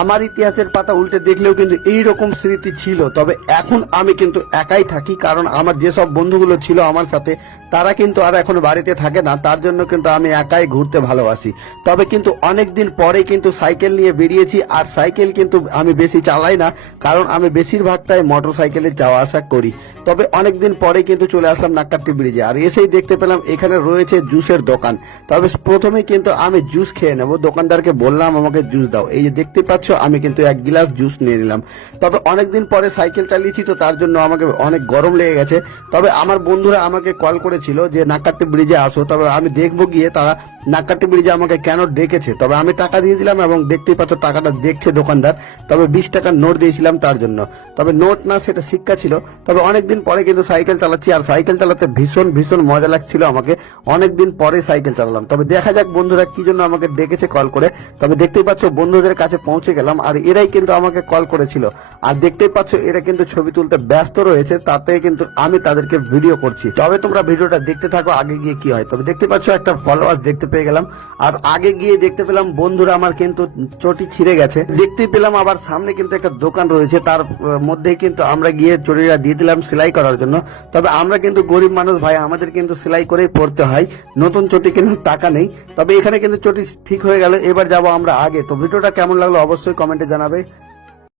আমার ইতিহাসের পাতা উল্টে দেখলেও কিন্তু এইরকম স্মৃতি ছিল। তবে এখন আমি কিন্তু একাই থাকি, কারণ আমার যেসব বন্ধুগুলো ছিল আমার সাথে তারা কিন্তু আর এখন বাড়িতে থাকে না, তার জন্য কিন্তু আমি একাই ঘুরতে ভালোবাসি। তবে কিন্তু অনেক দিন পরে কিন্তু সাইকেল নিয়ে বেরিয়েছি, আর সাইকেল কিন্তু আমি বেশি চালাই না, কারণ আমি বেশিরভাগটাই মোটর সাইকেলে যাওয়া আসা করি। তবে অনেক দিন পরে কিন্তু চলে আসলাম নাক্কাটি ব্রিজে, আর এসেই দেখতে পেলাম এখানে রয়েছে জুসের দোকান। তবে প্রথমে কিন্তু আমি জুস খেয়ে নেব, দোকানদারকে বললাম আমাকে জুস দাও। এই যে দেখতে পাচ্ছ আমি কিন্তু এক গ্লাস জুস নিয়ে নিলাম। তবে অনেকদিন পরে সাইকেল চালিয়েছি তো তার জন্য আমাকে অনেক গরম লেগে গেছে। তবে আমার বন্ধুরা আমাকে কল করেছিল যে নাক্কাটি ব্রিজে আসো, তবে আমি দেখবো গিয়ে তারা নাক্কাটি ব্রিজে আমাকে কেন ডেকেছে। তবে আমি টাকা দিয়ে দিলাম এবং দেখতেই পাচ্ছ টাকাটা দেখছে দোকানদার। তবে 20 টাকার নোট দিয়েছিলাম তার জন্য, তবে নোট না সেটা শিক্ষা ছিল। তবে অনেকদিন পরে কিন্তু সাইকেল চালাচ্ছি, আর সাইকেল চালাতে ভীষণ ভীষণ মজা লাগছিল আমাকে। অনেকদিন পরে সাইকেল চালালাম। তবে দেখা যাক বন্ধুরা কি জন্য আমাকে ডেকেছে কল করে। তবে দেখতেই পাচ্ছ বন্ধুদের কাছে পৌঁছে গেলাম, আর এরাই কিন্তু আমাকে কল করেছিল। আর দেখতেই পাচ্ছ এরা কিন্তু ছবি তুলতে ব্যস্ত রয়েছে, তাতে কিন্তু আমি তাদেরকে ভিডিও করছি। তবে তোমরা ভিডিওটা দেখতে থাকো আগে গিয়ে কি হয়। তবে দেখতে পাচ্ছ একটা ফলোয়ার্স দেখতে পেয়ে গেলাম, আর আগে গিয়ে দেখতে পেলাম বন্ধুরা আমার কিন্তু চটি ছিঁড়ে গেছে। দেখতে পেলাম আবার সামনে কিন্তু একটা দোকান রয়েছে, তার মধ্যেই কিন্তু আমরা গিয়ে চটিটা দিয়ে দিলাম সেলাই করার জন্য। তবে আমরা কিন্তু গরিব মানুষ ভাই, আমাদের কিন্তু সেলাই করেই পড়তে হয়, নতুন চটি কেনার টাকা নেই। তবে এখানে কিন্তু চটি ঠিক হয়ে গেল, এবার যাবো আমরা আগে। তো ভিডিওটা কেমন লাগলো অবশ্যই কমেন্টে জানাবে।